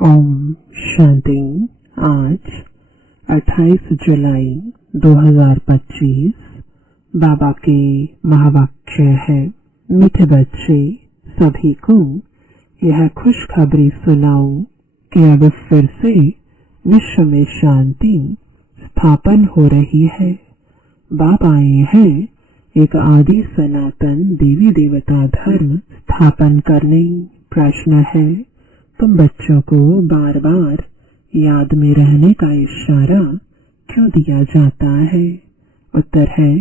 ओम शांति। आज 28 जुलाई 2025 बाबा के महावाक्य है। मीठे बच्चे, सभी को यह खुशखबरी सुनाओ कि अब फिर से विश्व में शांति स्थापन हो रही है। बाप आए हैं एक आदि सनातन देवी देवता धर्म स्थापन करने। प्रश्न है, तुम बच्चों को बार बार याद में रहने का इशारा क्यों दिया जाता है? उत्तर है,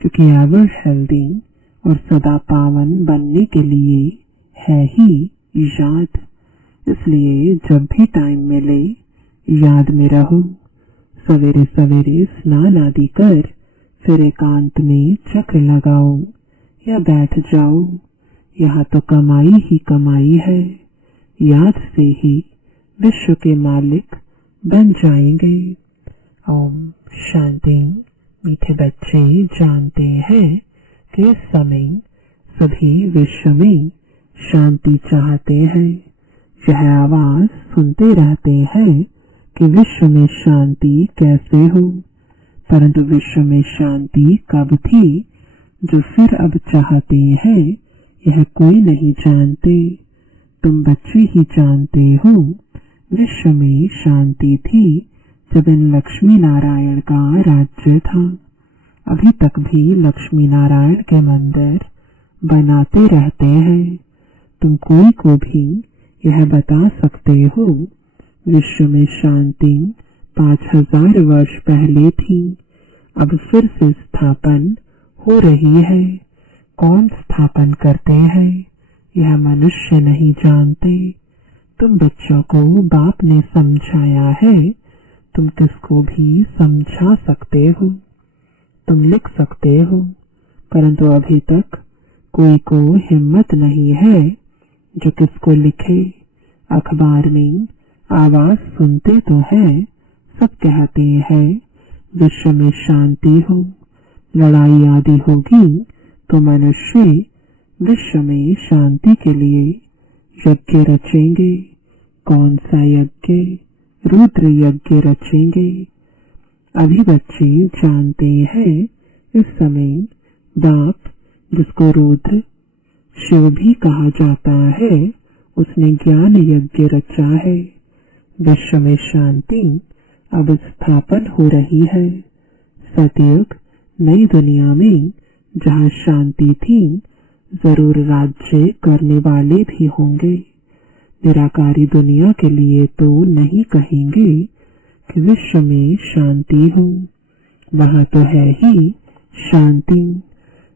क्योंकि एवर हेल्दी और सदा पावन बनने के लिए है ही याद। इसलिए जब भी टाइम मिले याद में रहो। सवेरे सवेरे स्नान आदि कर फिर एकांत में चक्र लगाओ या बैठ जाओ। यहाँ तो कमाई ही कमाई है। याद से ही विश्व के मालिक बन जाएंगे। ओम शांति। मीठे बच्चे जानते हैं कि इस समय सभी विश्व में शांति चाहते हैं। यह आवाज सुनते रहते हैं कि विश्व में शांति कैसे हो, परंतु विश्व में शांति कब थी जो फिर अब चाहते हैं, यह कोई नहीं जानते। तुम बच्चे ही जानते हो। विश्व में शांति थी जब इन लक्ष्मी नारायण का राज्य था। अभी तक भी लक्ष्मी नारायण के मंदिर बनाते रहते हैं। तुम कोई को भी यह बता सकते हो विश्व में शांति 5000 वर्ष पहले थी, अब फिर से स्थापन हो रही है। कौन स्थापन करते हैं यह मनुष्य नहीं जानते। तुम बच्चों को बाप ने समझाया है, तुम किसको भी समझा सकते हो, तुम लिख सकते हो, परंतु अभी तक कोई को हिम्मत नहीं है जो किसको लिखे। अखबार में आवाज सुनते तो है, सब कहते हैं विश्व में शांति हो, लड़ाई आदि होगी तो मनुष्य विश्व में शांति के लिए यज्ञ रचेंगे। कौन सा यज्ञ? रुद्र यज्ञ रचेंगे। अभी बच्चे जानते हैं इस समय बाप, जिसको रुद्र शिव भी कहा जाता है, उसने ज्ञान यज्ञ रचा है। विश्व में शांति अब स्थापन हो रही है। सतयुग नई दुनिया में जहाँ शांति थी, जरूर राज्य करने वाले भी होंगे। निराकारी दुनिया के लिए तो नहीं कहेंगे कि विश्व में शांति हो, वहाँ तो है ही शांति।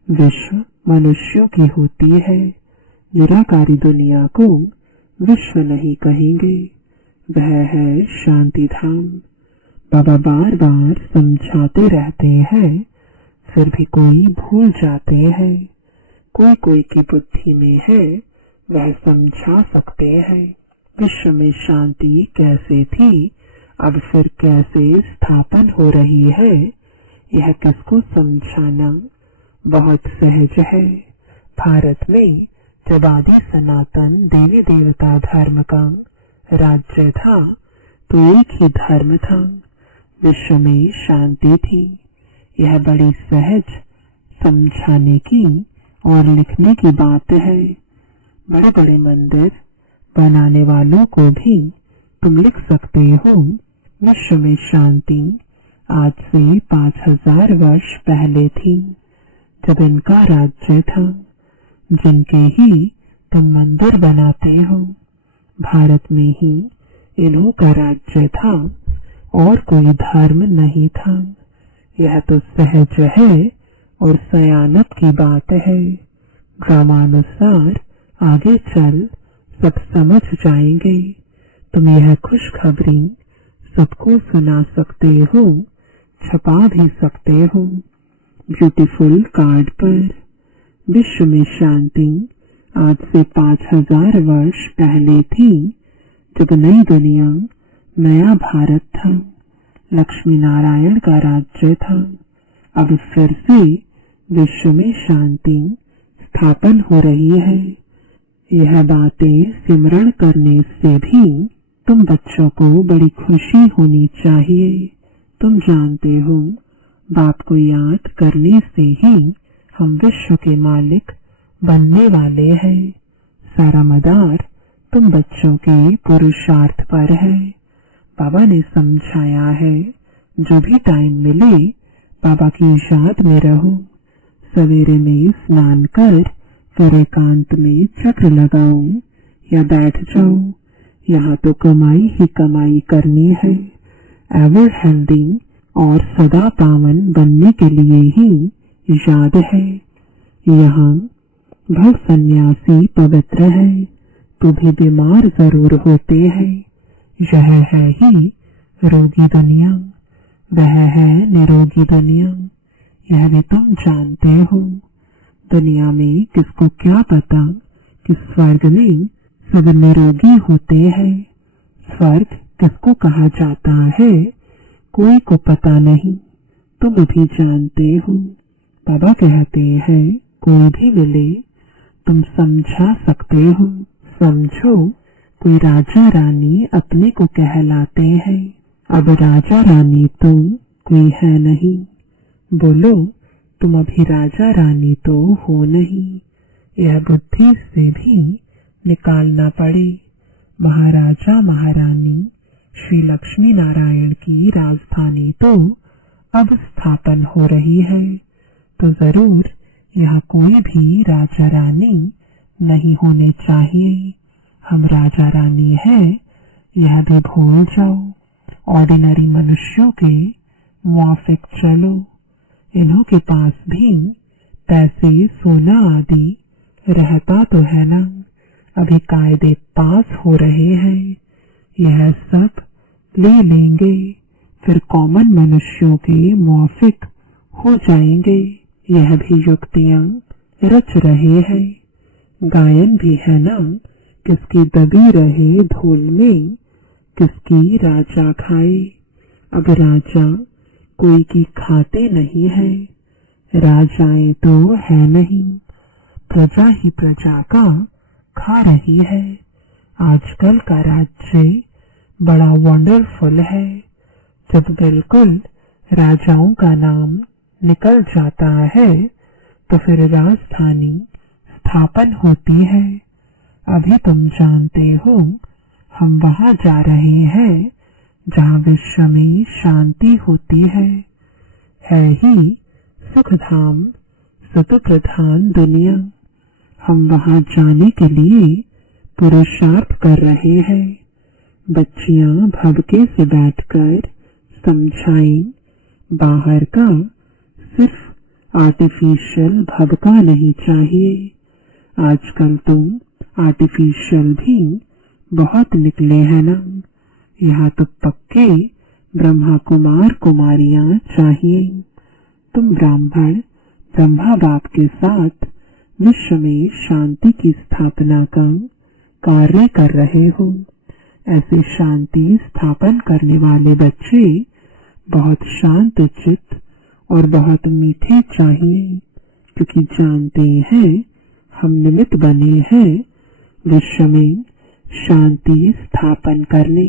विश्व मनुष्यों की होती है। निराकारी दुनिया को विश्व नहीं कहेंगे, वह है शांति धाम। बाबा बार बार समझाते रहते हैं, फिर भी कोई भूल जाते हैं। कोई कोई की बुद्धि में है, वह समझा सकते हैं विश्व में शांति कैसे थी, अब फिर कैसे स्थापन हो रही है। यह किसको समझाना बहुत सहज है। भारत में जब आदि सनातन देवी देवता धर्म का राज्य था तो एक ही धर्म था, विश्व में शांति थी। यह बड़ी सहज समझाने की और लिखने की बात है। बड़े बड़े मंदिर बनाने वालों को भी तुम लिख सकते हो विश्व में शांति आज से 5000 वर्ष पहले थी, जब इनका राज्य था, जिनके ही तुम मंदिर बनाते हो। भारत में ही इन्हों का राज्य था और कोई धर्म नहीं था। यह तो सहज है और सयानत की बात है। क्रमानुसार आगे चल सब समझ जाएंगे। तुम यह खुशखबरी सबको सुना सकते हो, छपा भी सकते हो ब्यूटीफुल कार्ड पर। विश्व में शांति आज से 5000 वर्ष पहले थी, जब नई दुनिया नया भारत था, लक्ष्मी नारायण का राज्य था। अब फिर से विश्व में शांति स्थापन हो रही है। यह बातें सिमरण करने से भी तुम बच्चों को बड़ी खुशी होनी चाहिए। तुम जानते हो, बाप को याद करने से ही हम विश्व के मालिक बनने वाले हैं। सारा मदार तुम बच्चों के पुरुषार्थ पर है। बाबा ने समझाया है, जो भी टाइम मिले बाबा की याद में रहो। सवेरे में स्नान कर फिर एकांत में चक्र लगाओ या बैठ जाओ। यहाँ तो कमाई ही कमाई करनी है। एवर हेल्दी और सदा पावन बनने के लिए ही याद है। यहाँ भव सन्यासी पवित्र है तो भी बीमार जरूर होते हैं। यह है ही रोगी दुनिया, वह है निरोगी दुनिया। यह भी तुम जानते हो। दुनिया में किसको क्या पता कि स्वर्ग में सब निरोगी होते हैं। स्वर्ग किसको कहा जाता है कोई को पता नहीं, तुम भी जानते हो। बाबा कहते हैं, कोई भी मिले तुम समझा सकते हो। समझो, कोई राजा रानी अपने को कहलाते हैं। अब राजा रानी तो कोई है नहीं। बोलो, तुम अभी राजा रानी तो हो नहीं। यह बुद्धि से भी निकालना पड़े। महाराजा महारानी श्री लक्ष्मी नारायण की राजधानी तो अब स्थापन हो रही है, तो जरूर यहाँ कोई भी राजा रानी नहीं होने चाहिए। हम राजा रानी हैं, यह भी भूल जाओ। ऑर्डिनरी मनुष्यों के मुआफिक चलो। इन्हों के पास भी पैसे सोना आदि रहता तो है ना। अभी कायदे पास हो रहे हैं, यह सब ले लेंगे, फिर कॉमन मनुष्यों के मुआफिक हो जाएंगे। यह भी युक्तियां रच रहे हैं। गायन भी है ना, किसकी दबी रहे धूल में, किसकी राजा खाए। अब राजा कोई की खाते नहीं है, राजाएं तो है नहीं, प्रजा ही प्रजा का खा रही है। आजकल का राज्य बड़ा वंडरफुल है। जब बिल्कुल राजाओं का नाम निकल जाता है तो फिर राजधानी स्थापन होती है। अभी तुम जानते हो, हम वहां जा रहे हैं जहां विश्व में शांति होती है ही सुखधाम सुत प्रधान दुनिया। हम वहां जाने के लिए पुरुषार्थ कर रहे हैं। बच्चियां भभके से बैठकर समझाएं, बाहर का सिर्फ आर्टिफिशियल भभका नहीं चाहिए। आजकल तो आर्टिफिशियल भी बहुत निकले हैं ना। यहाँ तो पक्के ब्रह्मा कुमार कुमारियां चाहिए। तुम ब्राह्मण ब्रह्मा बाप के साथ विश्व में शांति की स्थापना का कार्य कर रहे हो। ऐसे शांति स्थापन करने वाले बच्चे बहुत शांत चित्त और बहुत मीठे चाहिए, क्योंकि जानते हैं हम निमित्त बने हैं विश्व में शांति स्थापन करने।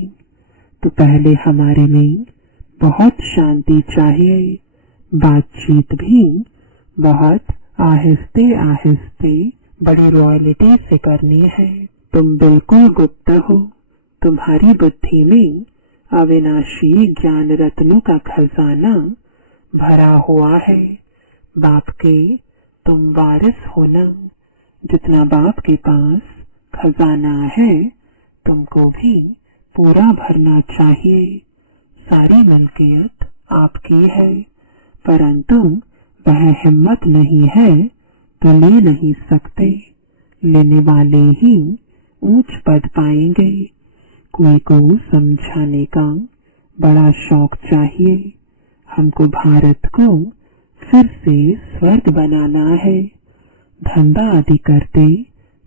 तो पहले हमारे में बहुत शांति चाहिए। बातचीत भी बहुत आहिस्ते आहिस्ते बड़ी रॉयल्टी से करनी है। तुम बिल्कुल गुप्त हो। तुम्हारी बुद्धि में अविनाशी ज्ञान रत्नों का खजाना भरा हुआ है। बाप के तुम वारिस होना। जितना बाप के पास खजाना है, तुमको भी पूरा भरना चाहिए। सारी मिल्कियत आपकी है, परंतु वह हिम्मत नहीं है तो ले नहीं सकते। लेने वाले ही ऊंच पद पाएंगे। कोई को समझाने का बड़ा शौक चाहिए। हमको भारत को फिर से स्वर्ग बनाना है। धंधा आदि करते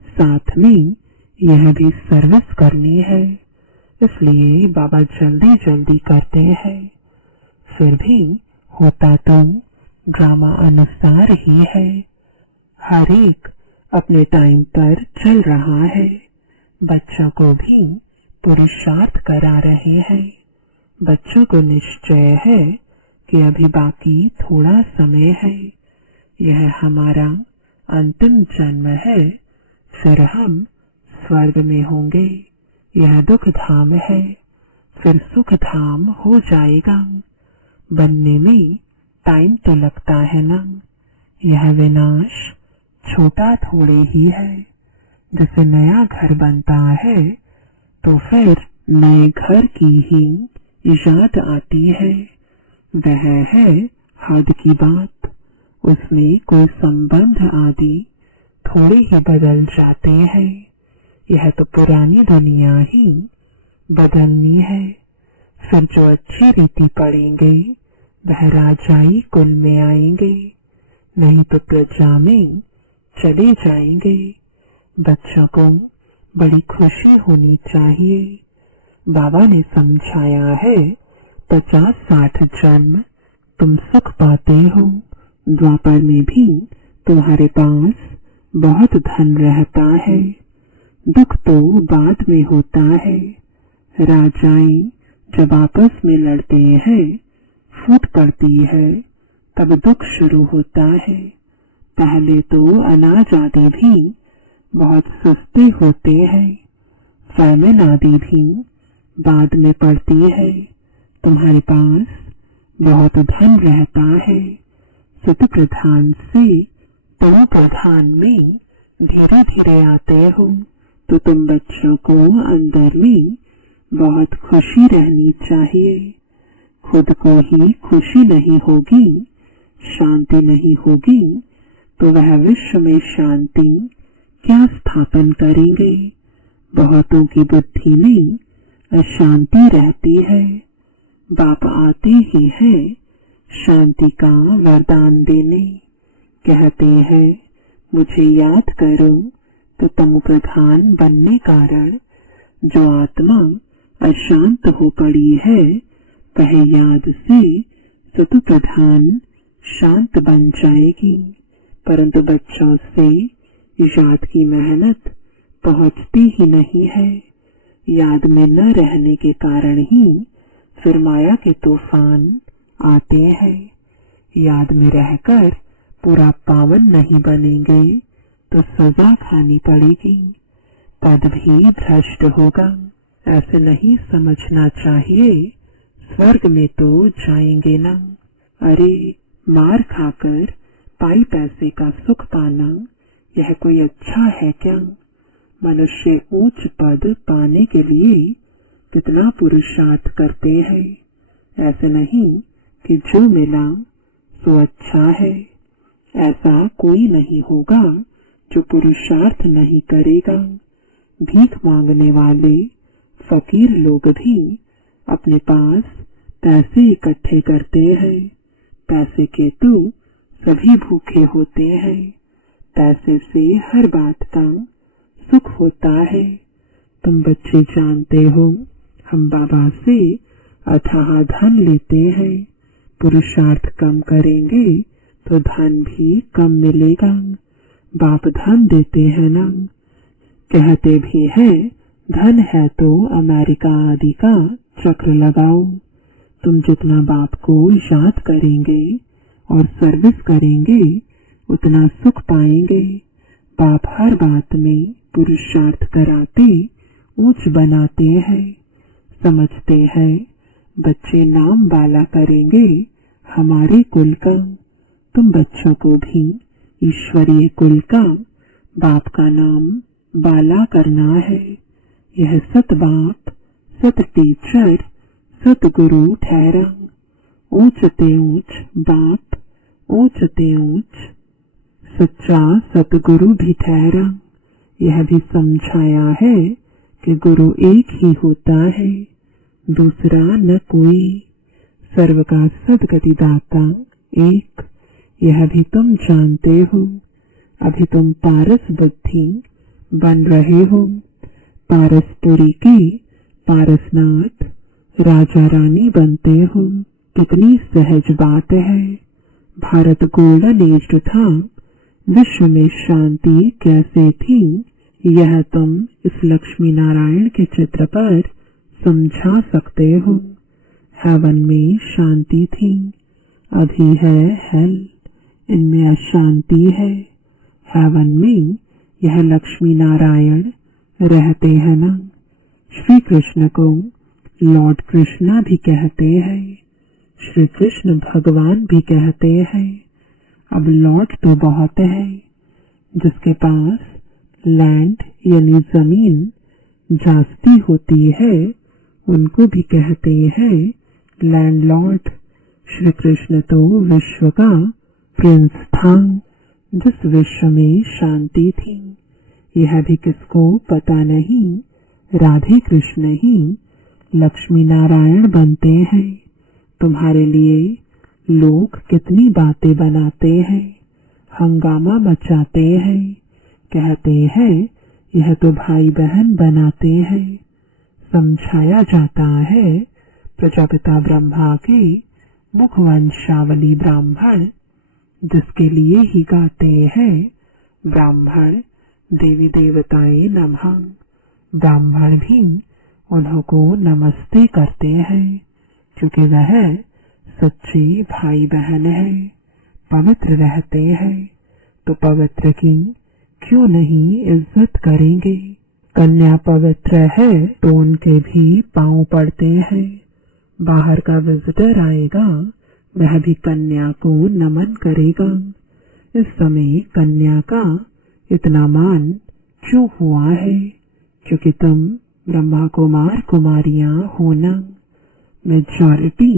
साथ में यह भी सर्विस करनी है, इसलिए बाबा जल्दी जल्दी करते हैं। फिर भी होता तो ड्रामा अनुसार ही है। हर एक अपने टाइम पर चल रहा है। बच्चों को भी पुरुषार्थ करा रहे हैं। बच्चों को निश्चय है कि अभी बाकी थोड़ा समय है, यह हमारा अंतिम जन्म है, फिर हम स्वर्ग में होंगे। यह दुख धाम है, फिर सुख धाम हो जाएगा। बनने में टाइम तो लगता है ना। यह विनाश छोटा थोड़े ही है। जैसे नया घर बनता है तो फिर नए घर की ही याद आती है। वह है हद की बात, उसमें कोई संबंध आदि थोड़े ही बदल जाते हैं। यह तो पुरानी दुनिया ही बदलनी है। फिर जो अच्छी रीति पढ़ेंगे वह राजाई कुल में आएंगे, नहीं तो प्रजा में चले जाएंगे। बच्चों को बड़ी खुशी होनी चाहिए। बाबा ने समझाया है 50-60 जन्म तुम सुख पाते हो। द्वापर में भी तुम्हारे पास बहुत धन रहता है। दुख तो बाद में होता है। राजाएं जब आपस में लड़ते हैं, फूट पड़ती है, तब दुख शुरू होता है। पहले तो अनाज आदि भी बहुत सस्ते होते हैं। फैमिन आदि भी बाद में पड़ती है। तुम्हारे पास बहुत धन रहता है। सत प्रधान से तमो प्रधान में धीरे धीरे आते हो, तो तुम बच्चों को अंदर में बहुत खुशी रहनी चाहिए। खुद को ही खुशी नहीं होगी, शांति नहीं होगी, तो वह विश्व में शांति क्या स्थापन करेंगे। बहुतों की बुद्धि में अशांति रहती है। बाप आते ही है शांति का वरदान देने। कहते हैं मुझे याद करो, तो तम प्रधान बनने कारण जो आत्मा अशांत हो पड़ी है, वह याद से सतु प्रधान शांत बन जाएगी। परंतु बच्चों से याद की मेहनत पहुंचती ही नहीं है। याद में न रहने के कारण ही फिर माया के तूफान आते हैं। याद में रहकर पूरा पावन नहीं बनेंगे तो सजा खानी पड़ेगी, पद भी भ्रष्ट होगा। ऐसे नहीं समझना चाहिए स्वर्ग में तो जाएंगे ना। अरे मार खाकर पाई पैसे का सुख पाना यह कोई अच्छा है क्या? मनुष्य ऊंच पद पाने के लिए कितना पुरुषार्थ करते हैं। ऐसे नहीं कि जो मिला सो अच्छा है। ऐसा कोई नहीं होगा जो पुरुषार्थ नहीं करेगा। भीख मांगने वाले फकीर लोग भी अपने पास पैसे इकट्ठे करते हैं। पैसे के तो सभी भूखे होते हैं। पैसे से हर बात का सुख होता है। तुम बच्चे जानते हो, हम बाबा से अथाह धन लेते हैं। पुरुषार्थ कम करेंगे तो धन भी कम मिलेगा। बाप धन देते हैं ना। कहते भी है धन है तो अमेरिका आदि का चक्र लगाओ। तुम जितना बाप को याद करेंगे और सर्विस करेंगे उतना सुख पाएंगे। बाप हर बात में पुरुषार्थ कराते ऊंच बनाते हैं। समझते हैं बच्चे नाम बाला करेंगे हमारे कुल का। तुम बच्चों को भी ईश्वरीय कुल का बाप का नाम बाला करना है। यह सत बाप, सत टीचर, सत गुरु ठहरा। ऊंचते ऊंच बाप, ऊंचते ऊंच सच्चा सतगुरु भी ठहरा। यह भी समझाया है कि गुरु एक ही होता है, दूसरा न कोई। सर्व का सदगति दाता एक, यह भी तुम जानते हो। अभी तुम पारस बुद्धि बन रहे हो। पारसपुरी के पारसनाथ राजा रानी बनते हो। कितनी सहज बात है। भारत गोल्डन एज था। विश्व में शांति कैसे थी यह तुम इस लक्ष्मी नारायण के चित्र पर समझा सकते हो। हेवन में शांति थी, अभी है हेल, इनमें अशांति है। हेवन में यह लक्ष्मी नारायण रहते हैं ना। श्री कृष्ण को लॉर्ड कृष्णा भी कहते हैं, श्री कृष्ण भगवान भी कहते हैं। अब लॉर्ड तो बहुत है, जिसके पास लैंड यानी जमीन जास्ती होती है उनको भी कहते हैं लैंडलॉर्ड। श्री कृष्ण तो विश्व का प्रिंस था, जिस विश्व में शांति थी। यह भी किसको पता नहीं, राधे कृष्ण ही लक्ष्मी नारायण बनते हैं। तुम्हारे लिए लोग कितनी बातें बनाते हैं, हंगामा मचाते हैं, कहते हैं यह तो भाई बहन बनाते हैं। समझाया जाता है प्रजापिता ब्रह्मा के मुखवंशावली ब्राह्मण, जिसके लिए ही गाते हैं ब्राह्मण देवी देवताएं नमः। ब्राह्मण भी उन्हों को नमस्ते करते हैं, क्योंकि वह सच्चे भाई बहन है, पवित्र रहते हैं। तो पवित्र की क्यों नहीं इज्जत करेंगे। कन्या पवित्र है तो उनके भी पांव पड़ते हैं। बाहर का विजिटर आएगा, वह भी कन्या को नमन करेगा। इस समय कन्या का इतना मान क्यों हुआ है, क्योंकि तुम ब्रह्मा कुमार कुमारियां हो ना। मेजॉरिटी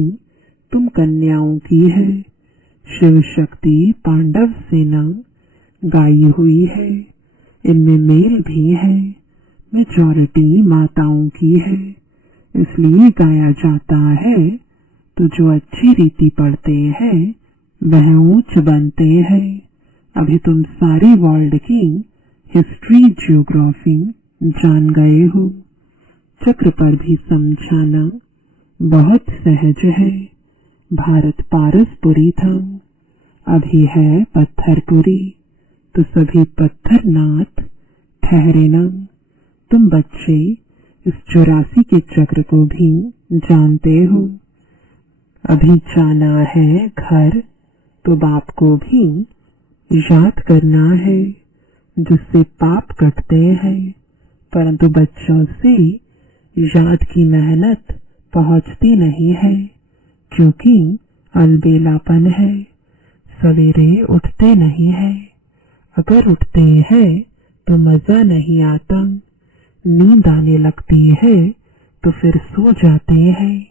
तुम कन्याओं की है। शिव शक्ति पांडव सेना गाई हुई है, इनमें मेल भी है। मेजॉरिटी माताओं की है, इसलिए गाया जाता है। तो जो अच्छी रीति पढ़ते हैं वह ऊंच बनते हैं। अभी तुम सारी वर्ल्ड की हिस्ट्री ज्योग्राफी जान गए हो। चक्र पर भी समझाना बहुत सहज है। भारत पारसपुरी था, अभी है पत्थरपुरी। तो सभी पत्थरनाथ ठहरे ना। तुम बच्चे इस 84 के चक्र को भी जानते हो। अभी जाना है घर, तो बाप को भी याद करना है, जिससे पाप कटते हैं। परंतु बच्चों से याद की मेहनत पहुंचती नहीं है, क्योंकि अलबेलापन है। सवेरे उठते नहीं है, अगर उठते हैं तो मजा नहीं आता। नींद आने लगती है तो फिर सो जाते हैं,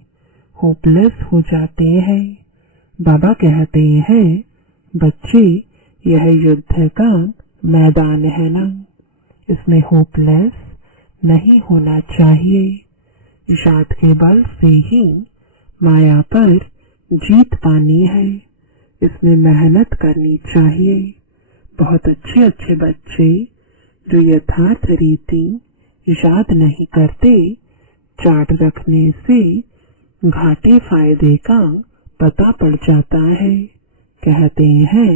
होपलेस हो जाते हैं। बाबा कहते हैं बच्चे यह युद्ध का मैदान है ना, इसमें होपलेस नहीं होना चाहिए। याद के बल से ही माया पर जीत पानी है, इसमें मेहनत करनी चाहिए। बहुत अच्छे अच्छे बच्चे जो यथार्थ रीति याद नहीं करते, चार्ट रखने से घाटे फायदे का पता पड़ जाता है। कहते हैं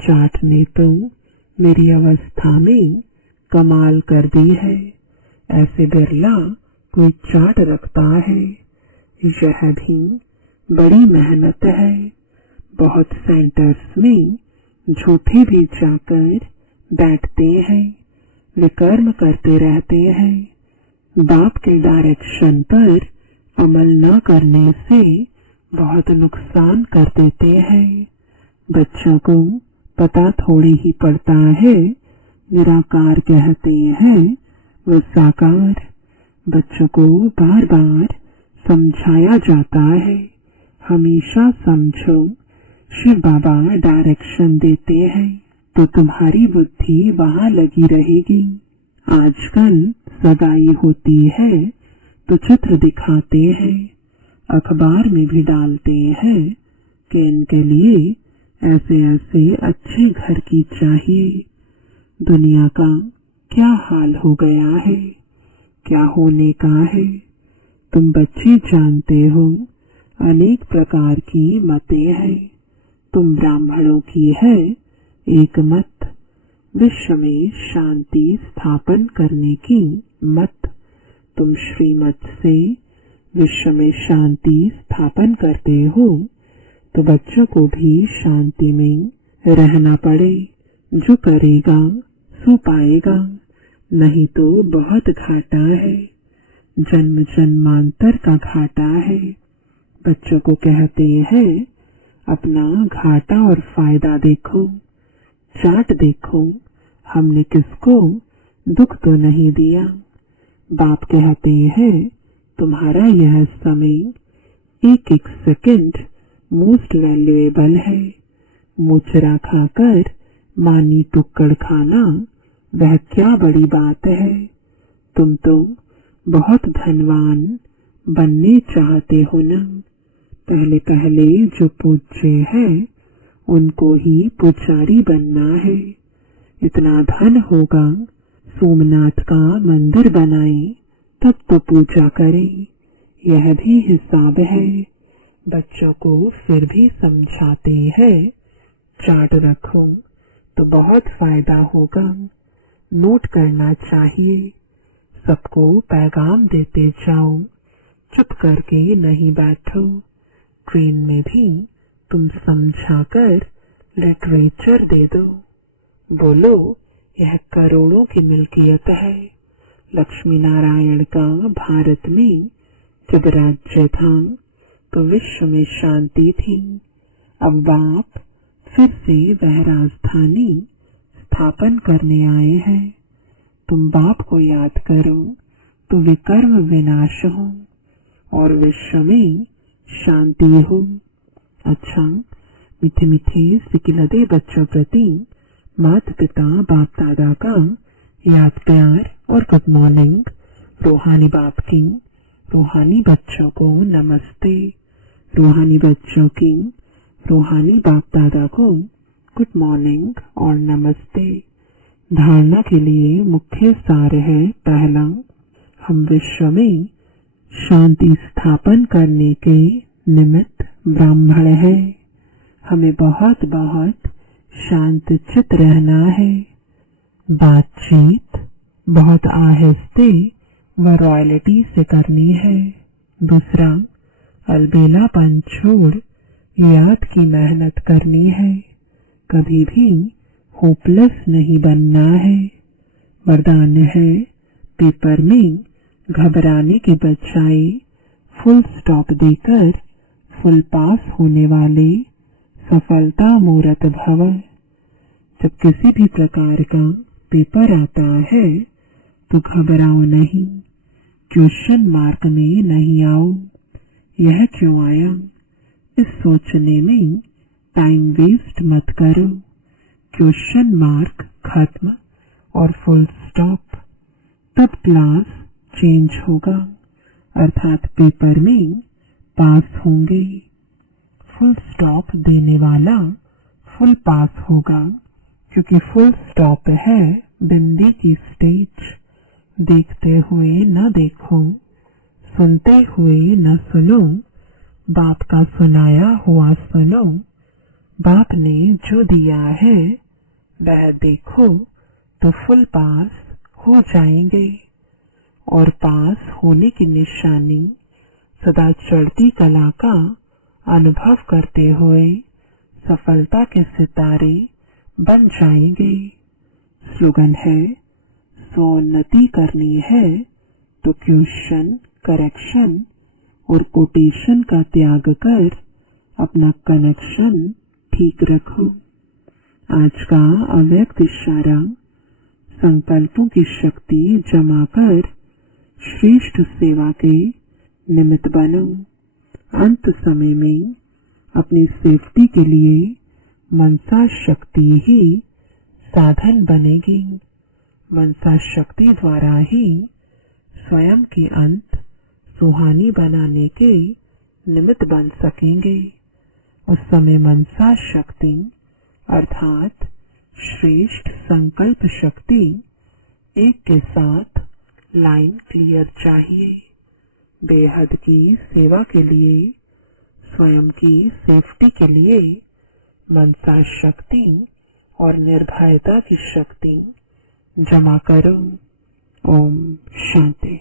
चार्ट ने तो मेरी अवस्था में कमाल कर दी है। ऐसे बिरला कोई चार्ट रखता है। यह भी बड़ी मेहनत है। बहुत सेंटर्स में झूठे भी जाकर बैठते हैं, वे कर्म करते रहते हैं। बाप के डायरेक्शन पर अमल न करने से बहुत नुकसान कर देते हैं। बच्चों को पता थोड़ी ही पड़ता है, निराकार कहते हैं वो साकार। बच्चों को बार बार समझाया जाता है, हमेशा समझो। शिव बाबा डायरेक्शन देते हैं तो तुम्हारी बुद्धि वहां लगी रहेगी। आजकल सगाई होती है तो चित्र दिखाते हैं, अखबार में भी डालते हैं कि इनके लिए ऐसे ऐसे अच्छे घर की चाहिए। दुनिया का क्या हाल हो गया है, क्या होने का है। तुम बच्चे जानते हो अनेक प्रकार की मतें हैं। तुम ब्राह्मणों की है एक मत, विश्व में शांति स्थापन करने की मत। तुम श्रीमत से विश्व में शांति स्थापन करते हो तो बच्चों को भी शांति में रहना पड़े। जो करेगा सो पाएगा, नहीं तो बहुत घाटा है, जन्म जन्मांतर का घाटा है। बच्चों को कहते हैं अपना घाटा और फायदा देखो, चार्ट देखो, हमने किसको दुख तो नहीं दिया। बाप कहते हैं तुम्हारा यह समय एक एक सेकंड मोस्ट वैल्यूएबल है। मुचरा खाकर मानी टुक्कड़ खाना वह क्या बड़ी बात है। तुम तो बहुत धनवान बनने चाहते हो ना। पहले पहले जो पूज्य है उनको ही पुजारी बनना है। इतना धन होगा सोमनाथ का मंदिर बनाए तब तो पूजा करें, यह भी हिसाब है। बच्चों को फिर भी समझाते हैं चार्ट रखो तो बहुत फायदा होगा। नोट करना चाहिए, सबको पैगाम देते जाओ, चुप करके नहीं बैठो। ट्रेन में भी तुम समझाकर लिटरेचर दे दो, बोलो यह करोड़ों की मिल्कियत है। लक्ष्मी नारायण का भारत में जब राज्य था तो विश्व में शांति थी। अब बाप फिर से वह राजधानी स्थापन करने आए हैं। तुम बाप को याद करो तो विकर्म विनाश हो और विश्व में शांति हो। अच्छा, मीठे मीठे सिकिलदे बच्चों प्रति माता पिता बाप दादा का याद प्यार और गुड मॉर्निंग। रूहानी बाप की रूहानी बच्चों को नमस्ते। रूहानी बच्चों की रूहानी बाप दादा को गुड मॉर्निंग और नमस्ते। धारणा के लिए मुख्य सार है, पहला, हम विश्व में शांति स्थापन करने के निमित्त ब्राह्मण है। हमें बहुत बहुत शांत चित्त रहना है। बातचीत बहुत आहिस्ते व रॉयल्टी से करनी है। दूसरा, अलबेलापन छोड़ याद की मेहनत करनी है। कभी भी होपलेस नहीं बनना है। वरदान है, पेपर में घबराने के बजाय फुल स्टॉप देकर फुल पास होने वाले सफलता मूर्त भव। जब किसी भी प्रकार का पेपर आता है तो घबराओ नहीं, क्वेश्चन मार्क में नहीं आओ। यह क्यों आया, इस सोचने में टाइम वेस्ट मत करो। क्वेश्चन मार्क खत्म और फुल स्टॉप, तब क्लास चेंज होगा, अर्थात पेपर में पास होंगे। फुल स्टॉप देने वाला फुल पास होगा, क्योंकि फुल स्टॉप है बिंदी की स्टेज। देखते हुए न देखो, सुनते हुए न सुनो, बाप का सुनाया हुआ सुनो। बाप ने जो दिया है वह देखो तो फुल पास हो जाएंगे। और पास होने की निशानी सदा चढ़ती कला का अनुभव करते हुए सफलता के सितारे बन जाएंगे। स्लोगन है, सोन्नति करनी है तो क्वेश्चन, करेक्शन और कोटेशन का त्याग कर अपना कनेक्शन ठीक रखो। आज का अव्यक्त इशारा, संकल्पों की शक्ति जमा कर श्रेष्ठ सेवा के निमित्त बनो। अंत समय में अपनी सेफ्टी के लिए मनसा शक्ति ही साधन बनेगी। मनसा शक्ति द्वारा ही स्वयं के अंत सुहानी बनाने के निमित्त बन सकेंगे। उस समय मनसा शक्ति अर्थात श्रेष्ठ संकल्प शक्ति एक के साथ लाइन क्लियर चाहिए। बेहद की सेवा के लिए, स्वयं की सेफ्टी के लिए मनसा शक्ति और निर्भयता की शक्ति जमा करो। ओम शांति।